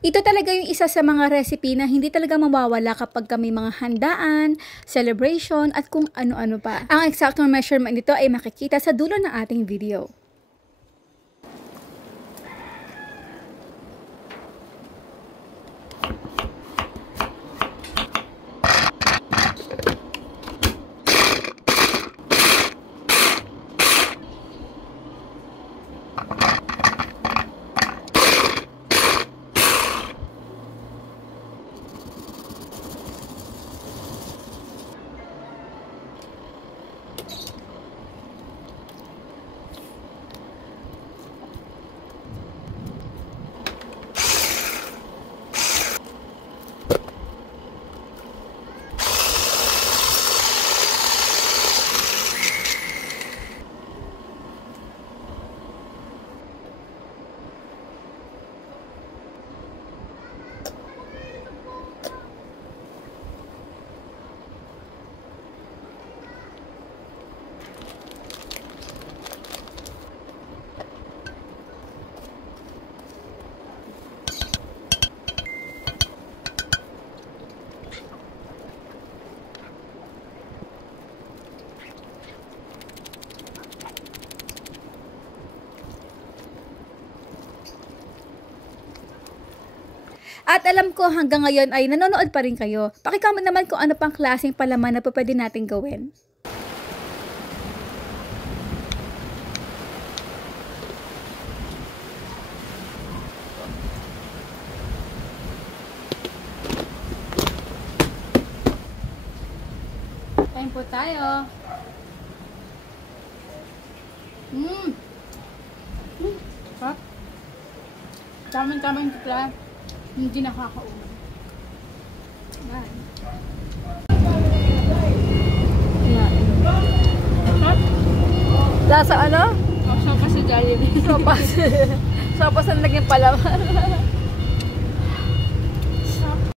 Ito talaga yung isa sa mga recipe na hindi talaga mawawala kapag kami mga handaan, celebration, at kung ano-ano pa. Ang exact measurement nito ay makikita sa dulo ng ating video. At alam ko hanggang ngayon ay nanonood pa rin kayo. Pakicomment naman kung ano pang klaseng palaman na pwede natin gawin. Kain po tayo. Sarap. Tamang-tamang tikla. Hindi nakakaulan. Yan. Lasa ano? Sopas sa Jollibee. Sopas. Sopas ang naging palaman.